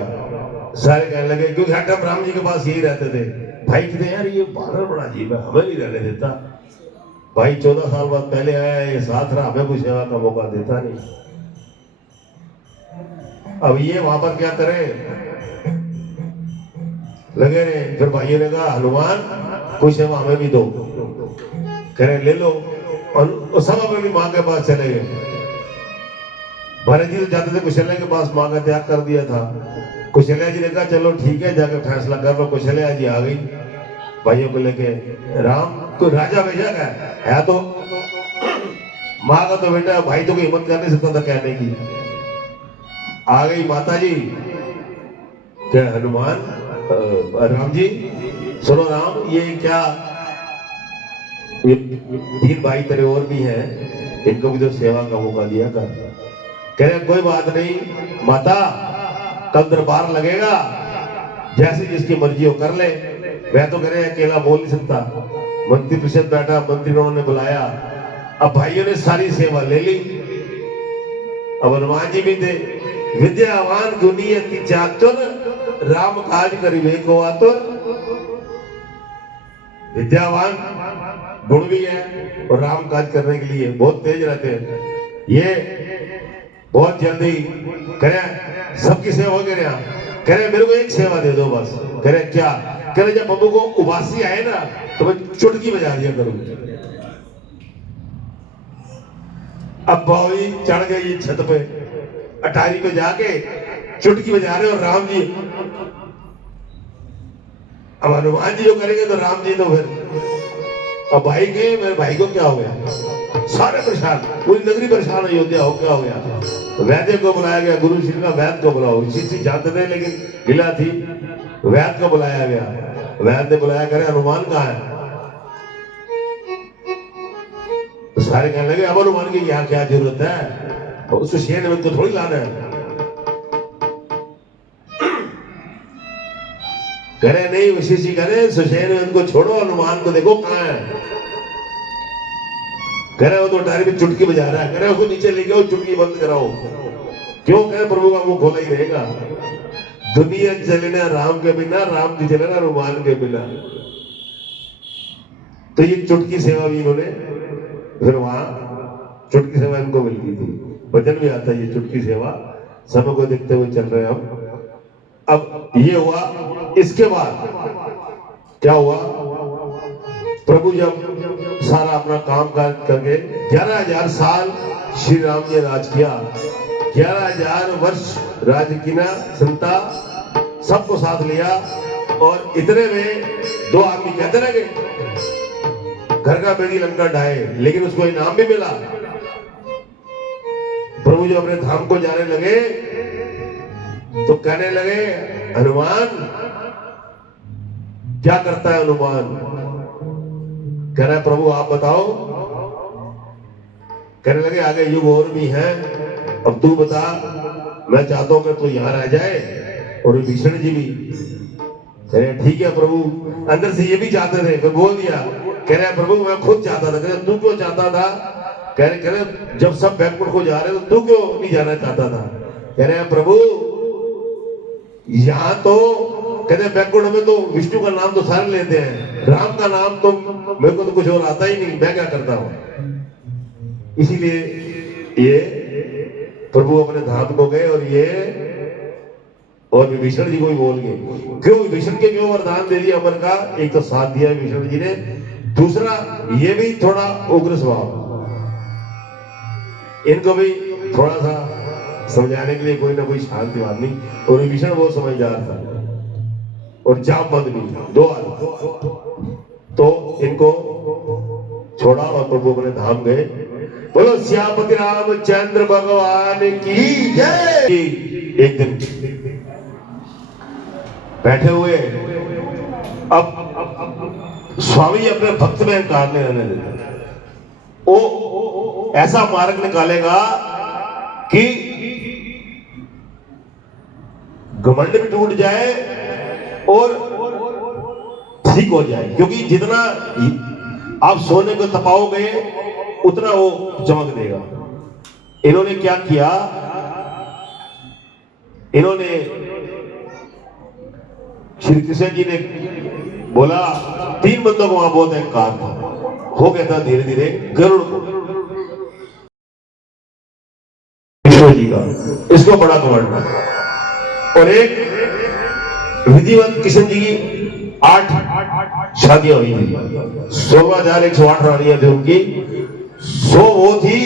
सारे कहने लगे, क्योंकि हर टाइम राम जी के पास यही रहते थे, भाई कहते यार ये बानर बड़ा अजीब है, हमें नहीं रहने देता। भाई 14 साल बाद पहले आया, ये साथ रहा, हमें कोई सेवा का मौका देता नहीं। अब ये वहां पर क्या करें, लगे रहे। फिर भाइयों ने कहा हनुमान कोई सेवा हमें भी दो, कह रहे ले लो। और सब अपनी माँ के पास चले गए। भरत जी तो जाते थे कुशल्या के पास, माँ का त्याग कर दिया था। कुशल्या जी ने कहा चलो ठीक है, जाकर फैसला कर लो। कुशल्या जी आ गई भाइयों को लेके। राम कोई राजा भेजा है तो माँ का तो बेटा, भाई तो कोई हिम्मत कर नहीं सकता था कहने की। आ गई माता जी, क्या हनुमान राम जी सुनो, राम ये क्या, ये 3 भाई तेरे और भी हैं, इनको भी तो सेवा का मौका दिया कर। कह रहे कोई बात नहीं माता, कल दरबार लगेगा, जैसे जिसकी मर्जी हो कर ले। मैं तो कह रहे अकेला बोल नहीं सकता, मंत्री परिषद बैठा, मंत्रियों ने बुलाया। अब भाइयों ने सारी सेवा ले ली। अब हनुमान जी भी थे, विद्यावान गुनी अति चातुर, राम काज करिबे को आतुर। विद्यावान गुण भी है और राम काज करने के लिए बहुत तेज रहते हैं। ये बहुत जल्दी कह रहे सबकी सेवा हो गया, कह रहे मेरे को एक सेवा दे दो बस। कह रहे क्या, कह रहे जब बब्बू को उबासी आए ना तो मैं चुटकी बजा दिया करूंगा। अब बावी चढ़ गई छत पे, अटारी पे जाके चुटकी बजा रहे और राम जी, अब हनुमान जी जो करेंगे तो राम जी तो फिर। अब भाई गए, मेरे भाई को क्या हो गया, सारे परेशान, पूरी नगरी परेशान, अयोध्या हो क्या हो गया। तो वैद्य को बुलाया गया, गुरु श्री का वैद्य को बुलाओ। चीज जानते थे लेकिन ढीला थी, वैद्य को बुलाया गया। वैद्य ने बुलाया, करे हनुमान कहाँ है। तो सारे कहने लगे अब हनुमान की यहाँ क्या जरूरत है, तो उस शेर में तो थोड़ी लाना है। कह रहे नहीं वशिष्ठ जी कह रहे सुषेण उनको छोड़ो, हनुमान को देखो कहाँ है। कह रहे वो तो टायर में चुटकी बजा रहा है। कह रहे उसको नीचे लेके आओ, चुटकी बंद कराओ। क्यों? कह रहे प्रभु का मुंह खोला ही रहेगा। दुनिया चले ना राम के बिना, राम जी चले ना हनुमान के बिना। तो ये चुटकी सेवा भी इन्होंने फिर वहां चुटकी सेवा इनको मिल गई थी। वचन भी आता है ये चुटकी सेवा, समय को देखते हुए चल रहे हैं हम। अब ये हुआ, इसके बाद क्या हुआ? प्रभु जब सारा अपना काम काज करके 11,000 साल श्री राम ने राज किया, 11,000 वर्ष राज किना संता सबको साथ लिया। और इतने में दो आदमी कहते रहे घर का बेड़ी लंका ढाए, लेकिन उसको इनाम भी मिला। प्रभु जो अपने धाम को जाने लगे तो कहने लगे हनुमान क्या करता है? हनुमान कह रहा है प्रभु आप बताओ। कहने लगे आगे युग और भी है, अब तू बता। मैं चाहता हूं कि तू यहां रह जाए और विभीषण जी भी। कह रहे ठीक है प्रभु। अंदर से ये भी चाहते थे, फिर बोल दिया। कह रहे प्रभु मैं खुद चाहता था। कह रहे तू क्यों चाहता था? कह रहे जब सब बैकुंठ को जा रहे तो तू क्यों नहीं जाना चाहता था? कह रहे प्रभु यहाँ तो कहते बैकुंठ में तो विष्णु का नाम तो सारे लेते हैं, राम का नाम तो मेरे को तो कुछ और आता ही नहीं, मैं क्या करता हूं। इसीलिए ये प्रभु अपने धाम को गए और ये और विभीषण जी को भी बोल गए। क्यों? विभीषण के क्यों वरदान दे दिया अमर का? एक तो साथ दिया विभीषण जी ने, दूसरा ये भी थोड़ा उग्र स्वभाव, इनको भी थोड़ा सा समझाने के लिए कोई ना कोई शांति आदमी। और विभीषण बहुत समझदार था और जामवंत भी, दो आदमी। तो इनको छोड़ा और प्रभु अपने धाम गए। बोलो श्यामपति रामचंद्र भगवान की जय। एक दिन बैठे हुए अब स्वामी अपने भक्त में अहंकार नहीं रहने देते। वो ऐसा मार्ग निकालेगा कि घमंड भी टूट जाए और ठीक हो जाए। क्योंकि जितना आप सोने को तपाओगे उतना वो चमक देगा। इन्होंने क्या किया? इन्होंने श्री कृष्ण जी ने बोला, 3 बंदों को वहां बहुत अहंकार था, हो गया था धीरे धीरे गरुड़ को, कृष्ण जी का, इसको बड़ा घमंड। और एक विधिवत कृष्ण जी की 8 शादियां हुई थी, 16,108 रानियां थी उनकी। 100 वो थी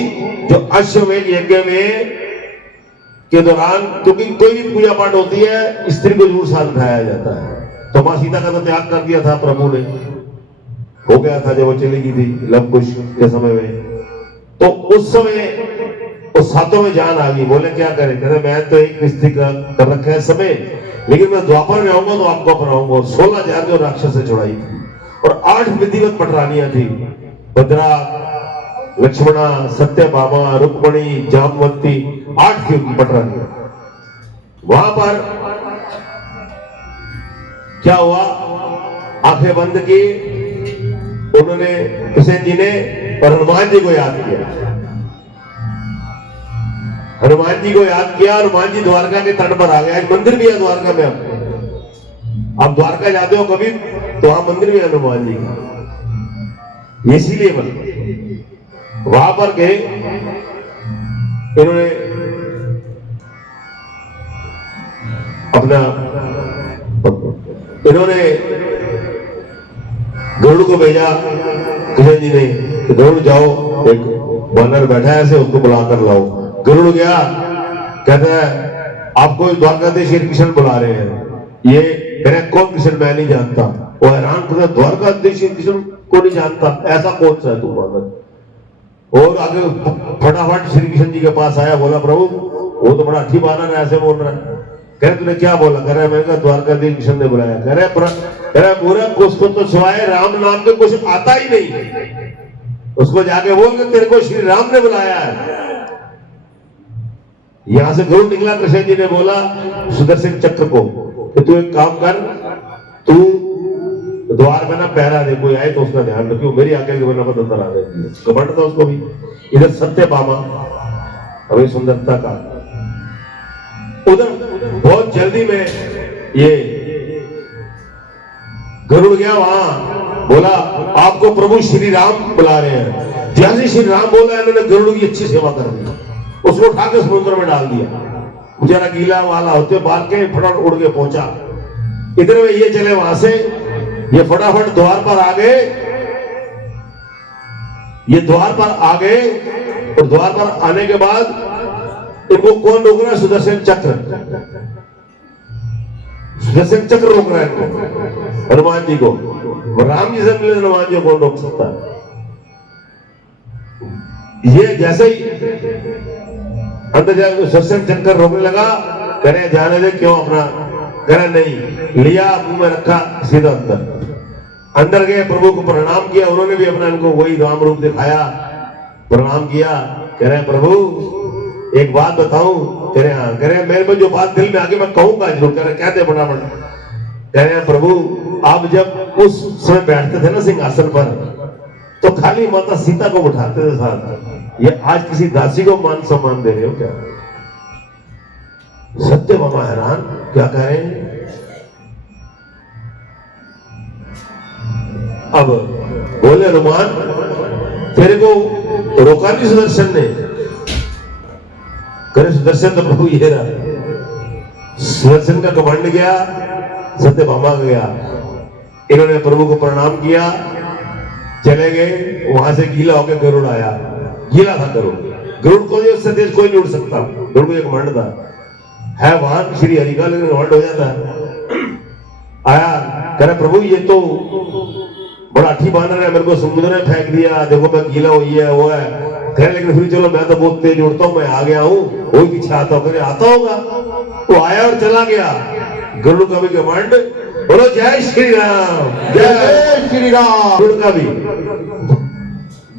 जो अश्वमेध यज्ञ में के दौरान, क्योंकि कोई भी पूजा पाठ होती है स्त्री को जरूर साथ उठाया जाता है। तो मां सीता का तो त्याग कर दिया था प्रभु ने, हो गया था जब वो चली गई थी लव कुश के समय में। तो उस समय उस सातों में जान आ गई। बोले क्या करें? कहते मैं तो एक स्त्री का कर रखा है समय, लेकिन मैं द्वापर में आऊंगा तो आपको अपनाऊंगा। और 16,000 जो राक्षस से छुड़ाई थी और 8 विधिवत पटरानियां थी, भद्रा, लक्ष्मणा, सत्यभामा, रुक्मणी, जामवंती, 8 थी उनकी पटरानियां। वहां पर क्या हुआ? आंखें बंद की उन्होंने, कृष्ण जी ने, और हनुमान जी को याद किया। हनुमान जी को याद किया। हनुमान जी द्वारका के तट पर आ गया। एक मंदिर भी है द्वारका में। आप द्वारका जाते हो कभी तो वहां मंदिर भी है हनुमान जी का, इसीलिए बना। वहां पर गए, इन्होंने अपना गरुड़ को भेजा कृष्ण जी ने, गरुड़ जाओ, एक वानर बैठा है ऐसे, उसको बुलाकर लाओ। गरुड़ गया, कहता है आपको द्वारकाधीश श्री कृष्ण बुला रहे हैं। ये कह रहे कौन कृष्ण? मैं नहीं जानता। वो हैरान कर, द्वारकाधीश श्री कृष्ण को नहीं जानता? ऐसा कौन सा है तुम? और आगे फटाफट श्री कृष्ण जी के पास आया, बोला प्रभु वो तो बड़ा अच्छी बानर है, ऐसे बोल रहा है। कह रहे तूने क्या बोला? कह रहा मैंने द्वारकाधीश कृष्ण ने बुलाया। कह रहे पूरा उसको तो सिवाय राम नाम के कुछ आता ही नहीं, उसको जाके बोल के तेरे को श्री राम ने बुलाया है। यहां से गरुड़ निकला। कृष्ण जी ने बोला सुदर्शन चक्र को कि तू एक काम कर, तू द्वार में ना पहरा दे, कोई आए तो उसका ध्यान रखियो, मेरी आगे के बिना मत अंदर आ जाए। घमंड था उसको भी। इधर सत्यभामा अभी सुंदरता का, उधर बहुत जल्दी में ये गरुड़ गया वहां, बोला आपको प्रभु श्री राम बुला रहे हैं। जैसे श्री राम बोला इन्होंने गरुड़ की अच्छी सेवा कर दी, उसको उठा के समुद्र में डाल दिया। बेचारा गीला वाला होते बाल के फटाफट उड़ के पहुंचा। इधर में ये चले वहां से, ये फटाफट द्वार पर आ गए, ये द्वार पर आ गए और द्वार पर आने के बाद इनको कौन रोक रहा है? सुदर्शन चक्र। सुदर्शन चक्र रोक रहा है इनको, हनुमान जी को। राम जी से मिले हनुमान जी को कौन रोक सकता है? ये जैसे ही अंदर जाकर सुदर्शन चक्र रोकने लगा, करे जाने दे, क्यों अपना, करे नहीं, लिया मुंह में रखा, सीधा अंदर गए, प्रभु को प्रणाम किया। उन्होंने भी अपना इनको वही राम रूप दिखाया, प्रणाम किया। कह रहे प्रभु एक बात बताऊं? कह रहे हाँ। कह रहे मेरे में जो बात दिल में आगे मैं कहूंगा जरूर। कह रहे कहते फटाफट। कह रहे प्रभु आप जब उस समय बैठते थे ना सिंहासन पर, तो खाली माता सीता को उठाते थे साथ, ये आज किसी दासी को मान सम्मान दे रहे हो क्या? सत्यभामा हैरान, क्या कह रहे हैं? अब बोले हनुमान तेरे को रोका नहीं सुदर्शन ने? करे सुदर्शन तो प्रभु ये रहा। सुदर्शन का कमांड गया, सत्यभामा गया। इन्होंने प्रभु को प्रणाम किया, चले गए। वहां से गीला होकर गरुड़ आया। गीला था गरुड़, गरुड़ को उससे तेज कोई नहीं उड़ सकता। गरुड़ को एक कमांड था, है वाहन श्री हरि का, लेकिन कमांड हो जाता है। आया, कह रहा प्रभु ये तो बड़ा अच्छी बानर है, मेरे को समुद्र में फेंक दिया, देखो मैं गीला हुई है वो है। कह लेकिन फिर चलो मैं तो बहुत तेज उड़ता हूँ, मैं आ गया हूँ, वही पीछे आता हूँ। कह आता होगा, वो आया और चला गया। गरुड़ का भी कमांड, बोलो जय श्री राम, जय श्री राम।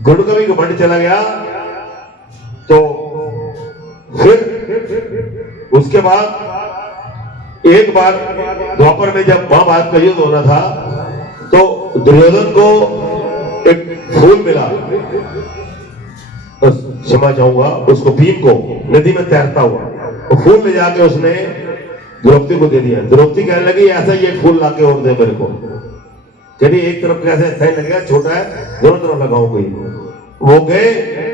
गरुड़ का भी कमांड चला गया। तो फिर उसके बाद एक बार द्वापर में जब महाभारत का युद्ध होना था, तो दुर्योधन को एक फूल मिला, क्षमा चाहूंगा, उसको भीम को नदी में तैरता हुआ, वो फूल ले जाके उसने द्रौपदी को दे दिया। द्रौपदी कहने लगी ऐसा ही एक फूल लाके और दे मेरे को। कहती एक तरफ कैसे अच्छा ही लगेगा, छोटा है, दोनों तरफ लगाऊंगी। वो गए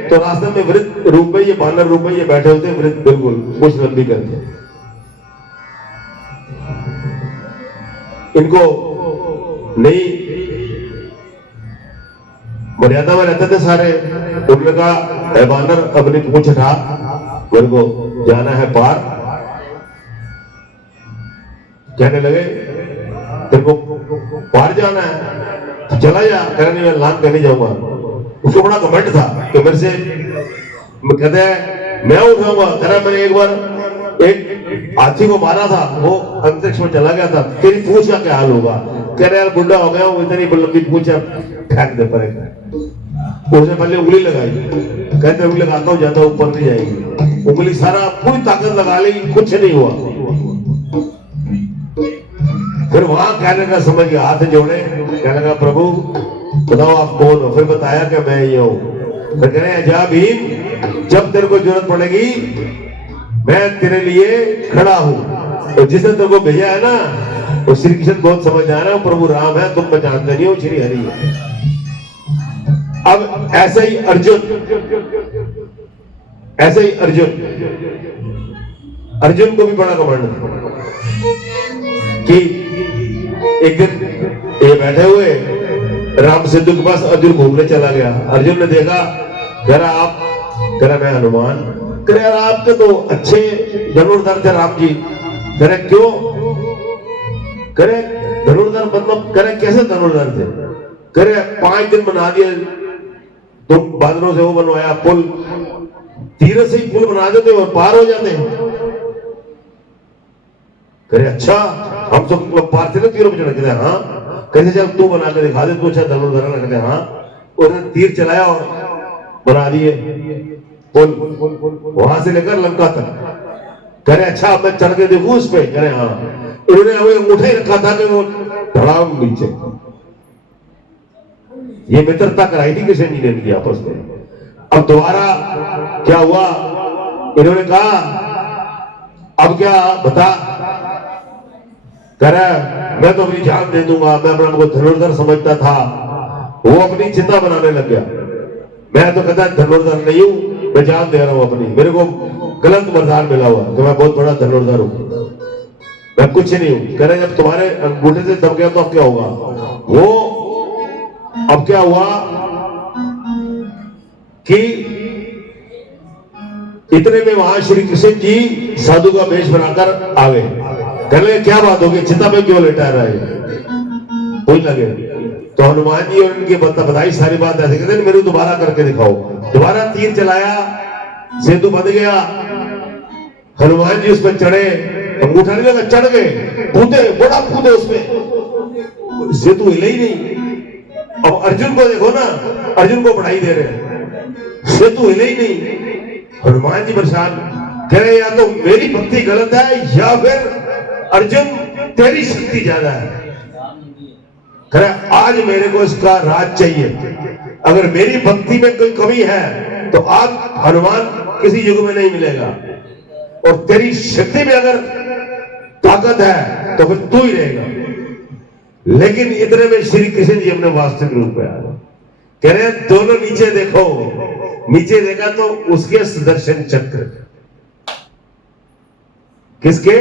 तो रास्ते में वृद्ध रूप में, ये बानर रूप में ये बैठे होते, वृद्ध बिल्कुल कुछ लंबी करके। इनको नहीं मर्यादा में रहते थे सारे। उन्होंने कहा बानर अपनी पूंछ हटा, मेरे को जाना है पार। कहने लगे तेरे को पार जाना है तो चला जा। कहने मैं लांग करने जाऊंगा। उसको बड़ा घमंड था कि मेरे से, कहते हैं मैं उठाऊंगा। कह रहा मैंने एक बार एक हाथी को मारा था, वो अंतरिक्ष में चला गया था, तेरी पूंछ का क्या हाल होगा? कह रहे यार बुढ़ा हो गया हूं, इतनी लंबी पूंछ फेंक दे परे। उसने पहले उंगली लगाई, कहते उंगली लगाता हूं ज्यादा ऊपर नहीं जाएगी। उंगली सारा पूरी ताकत लगा ली, कुछ नहीं हुआ। फिर वहां कहने का समझ गया, हाथ जोड़े, कहने लगा प्रभु बताओ आप कौन हो? फिर बताया कि मैं ये हूं। फिर कह रहे जा भीम, जब तेरे को जरूरत पड़ेगी मैं तेरे लिए खड़ा हूं। तो जिसने तेरे को भेजा है ना, वो श्री कृष्ण बहुत समझदार है, प्रभु राम है, तुम पहचानते नहीं हो, श्री हरि है। अब ऐसे ही अर्जुन को भी बड़ा कमांड कि एक दिन ये बैठे हुए राम सेतु के पास अर्जुन घूमने चला गया। अर्जुन ने देखा, कह रहा मैं हनुमान। कह रहा आपके तो अच्छे धनुर्धर थे राम जी। कह रहे क्यों? कह रहे धनुर्धर मतलब, कह रहे कैसे धनुर्धर थे? कह रहे 5 दिन बना दिए तुम बादलों से, वो बनवाया पुल, तीर से ही पुल बना देते और पार हो जाते। कह रहे अच्छा, हम सब पार थे ना तीरों पर चढ़ के। हाँ कैसे? चल तू बना के दिखा दे, तू अच्छा धनुर्धर लगते। हाँ उसने तीर चलाया और बना दिए पुल, वहां से लेकर लंका तक। कह रहे अच्छा मैं चढ़ के देखूं उस पे? कह रहे हाँ। इन्होंने अंगूठा ही रखा था कि वो ढड़ाम नीचे। ये मित्रता कराई थी कृष्ण जी ने इनकी आपस में। अब दोबारा क्या हुआ, इन्होंने कहा अब क्या बता, कह रहा मैं तो अपनी जान दे दूंगा, मैं अपने को धनुर्धर समझता था। वो अपनी चिंता बनाने लग गया, मैं तो कहता धनुर्धर नहीं हूं, मैं जान दे रहा हूं अपनी, मेरे को गलत वरदान मिला हुआ कि मैं बहुत बड़ा धनुर्धर हूं, मैं कुछ नहीं हूं। कह रहे जब तुम्हारे अंगूठे से दब गया तो अब क्या होगा। वो अब क्या हुआ कि इतने में वहां श्री कृष्ण जी साधु का वेश बनाकर आ गए। कह रहे क्या बात होगी, चिता में क्यों लेटा रहा है, कोई लगे। तो हनुमान जी और इनकी बताई सारी बात ऐसे कहते मेरे को दोबारा करके दिखाओ। दोबारा तीर चलाया, सेतु बंध गया, हनुमान जी उस पर चढ़े, अंगूठा नहीं लगा, चढ़ गए, कूदे, बड़ा कूदे उसमें, सेतु हिले ही नहीं। अब अर्जुन को देखो ना, अर्जुन को बढ़ाई दे रहे, सेतु हिले ही नहीं। हनुमान जी परेशान, कह रहे या तो मेरी भक्ति गलत है या फिर अर्जुन तेरी शक्ति ज्यादा है। कह रहे आज मेरे को इसका राज चाहिए, अगर मेरी भक्ति में कोई कमी है तो आज हनुमान किसी युग में नहीं मिलेगा, और तेरी शक्ति में अगर ताकत है तो फिर तू ही रहेगा। लेकिन इतने में श्री कृष्ण जी अपने वास्तविक रूप में आ गए। कह रहे दोनों नीचे देखो, नीचे देखा तो उसके सुदर्शन चक्र, किसके,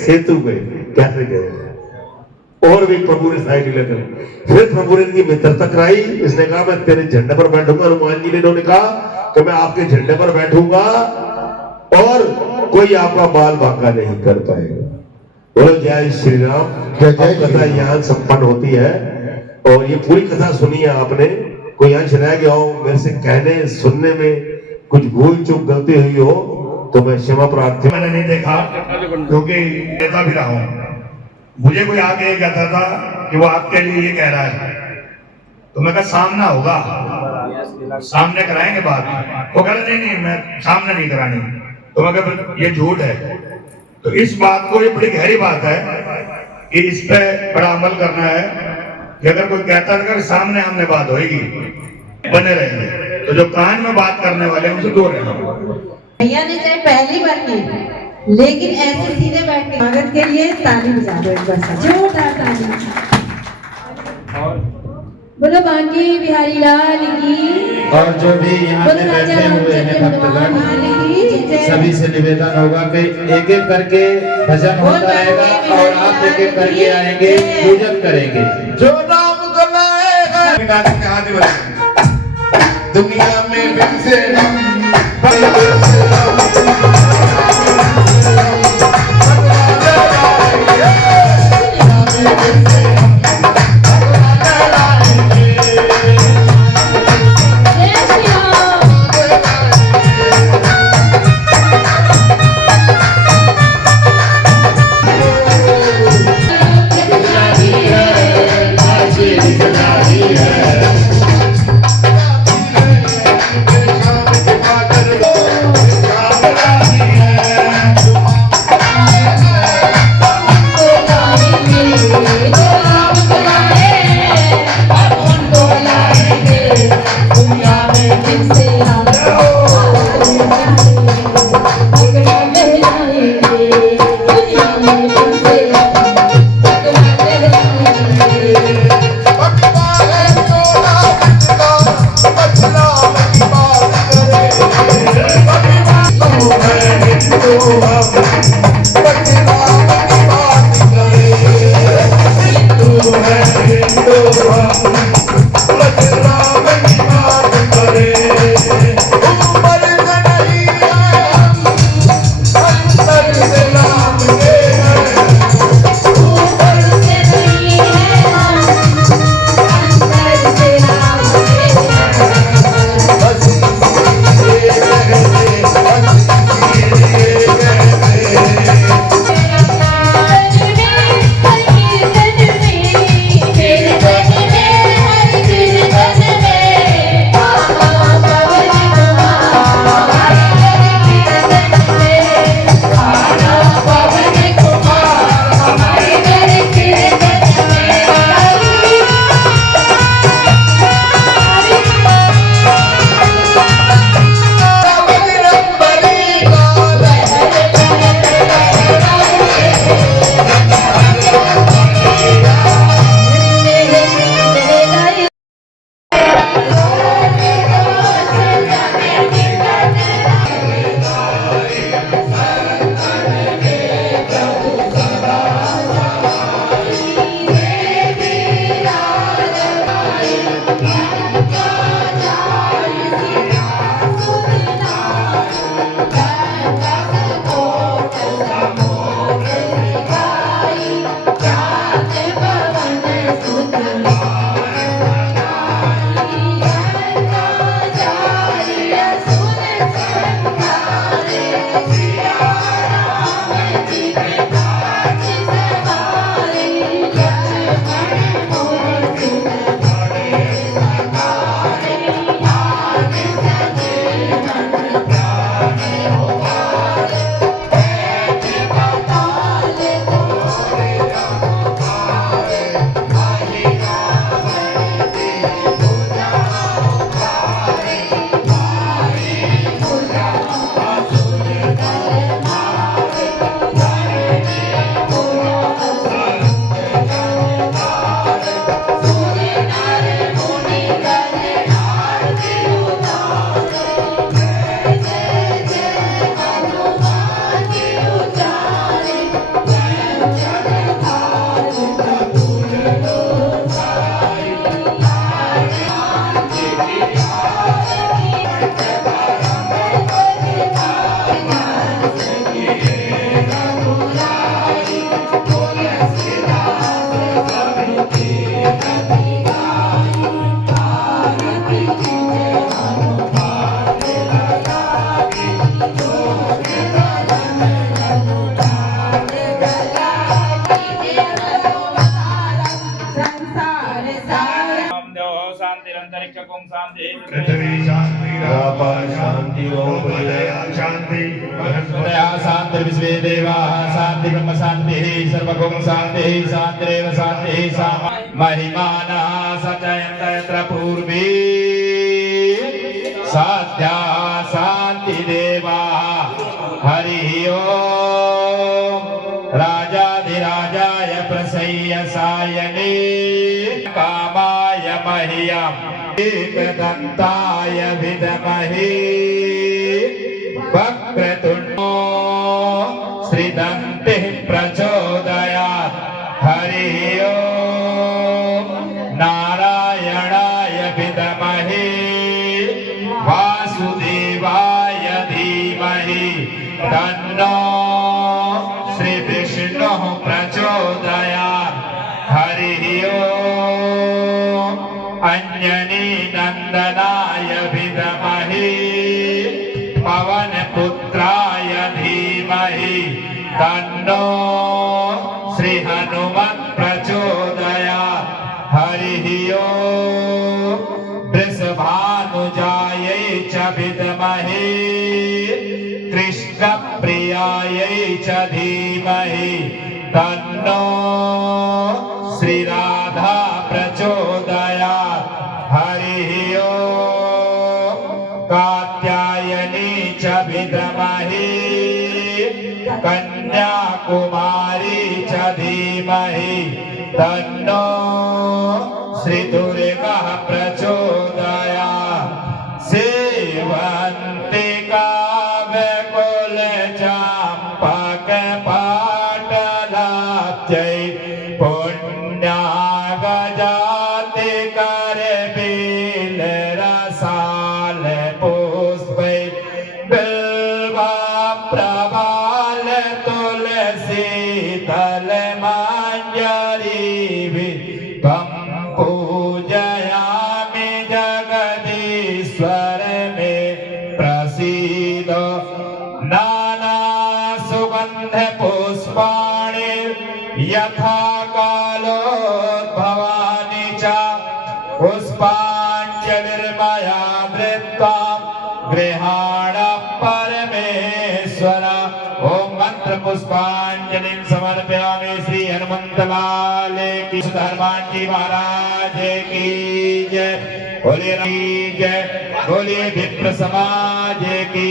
सेतु पे, कैसे गए। और भी प्रभु ने साइड लेकर, फिर प्रभु ने इनकी मित्रता कराई। इसने कहा मैं तेरे झंडे पर बैठूंगा, हनुमान जी ने इन्होंने कहा कि मैं आपके झंडे पर बैठूंगा और कोई आपका बाल बांका नहीं कर पाएगा। बोलो जय श्री राम। कथा यहाँ संपन्न होती है और ये पूरी कथा सुनी है आपने। कोई अंश रह गया हो, मेरे से कहने सुनने में कुछ भूल चूक गलती हुई हो तो मैं क्षमा प्रार्थी। मैंने नहीं देखा क्योंकि देता भी रहा हूं। मुझे कोई आके ये कहता था कि वो आपके लिए ये कह रहा है, तो मैं कहा सामना होगा, सामने कराएंगे बात। वो कह रहा नहीं मैं सामने नहीं करानी, तो मैं कहा ये झूठ है। तो इस बात को, ये बड़ी गहरी बात है कि इस पे बड़ा अमल करना है कि अगर कोई कहता है कि सामने हमने बात होगी, बने रहेंगे, तो जो कान में बात करने वाले हैं उनसे दूर रहना। भैया ने चाहे पहली बार की, लेकिन ऐसे सीधे बैठ के स्वागत के लिए ताली बजा दो एक बार, जोरदार ताली। बोलो बांके बिहारी लाल की। और जो भी यहाँ पे बैठे हुए हैं भक्तगण, सभी से निवेदन होगा कि एक एक करके भजन होता रहेगा और आप एक एक करके आएंगे, पूजन करेंगे। जो नाम को लाएगा दुनिया में फिर से पृथ्वी शांति रापाय शांति ओम दया शांति दया शांति विश्वे देवाः शांति ब्रह्म शांतिः सर्वभौम शांतिः शांतिरेव शांतिः सामा महिमानः सचयन्त यत्र पूर्वे साध्या शांति देवाः हरि ओम राजाधिराजाय प्रसय्य सायने कामाय मह्यम् एकदन्ताय विद्महे वक्रतुण्डो श्रीदन्तिः प्रचोदयात् हरि ओम नारायणाय विद्महे वासुदेवाय धीमहि तन्नो श्री विष्णुः प्रचोदयात् हरि ओम अंजनी नंदनाय विद्महे पवन पुत्राय धीमहि तन्नो श्री हनुमत् प्रचोदयात् हरि ओम वृषभानुजायै च विद्महे कृष्ण प्रियायै च धीमहि तन्नो श्री राधा प्रचोदयात् हरि ओम कात्यायनी च विद्महे कन्याकुमारी च धीमहि तन्नो श्री दुर्गा प्रचोदयात् सेवन्तिका व्याकुल चम्पक पाटलाब्जै पुण्यागजाति कर बिल रसाल पुष्पै बिल्वा प्रबाल तुलसी तल मांजरी त्वं पूजयामि जगदीश्वर मे प्रसीद नाना सुगंध पुष्पाणि यथा कालोद्भवानि च पुष्पाञ्जलिर्मया धृत्वा गृहाण परमेश्वर ओम मंत्र पुष्पांजलि समर्पयामि श्री हनुमंत लाल की हनुमान जी महाराज की जय बोलिए विप्र समाज की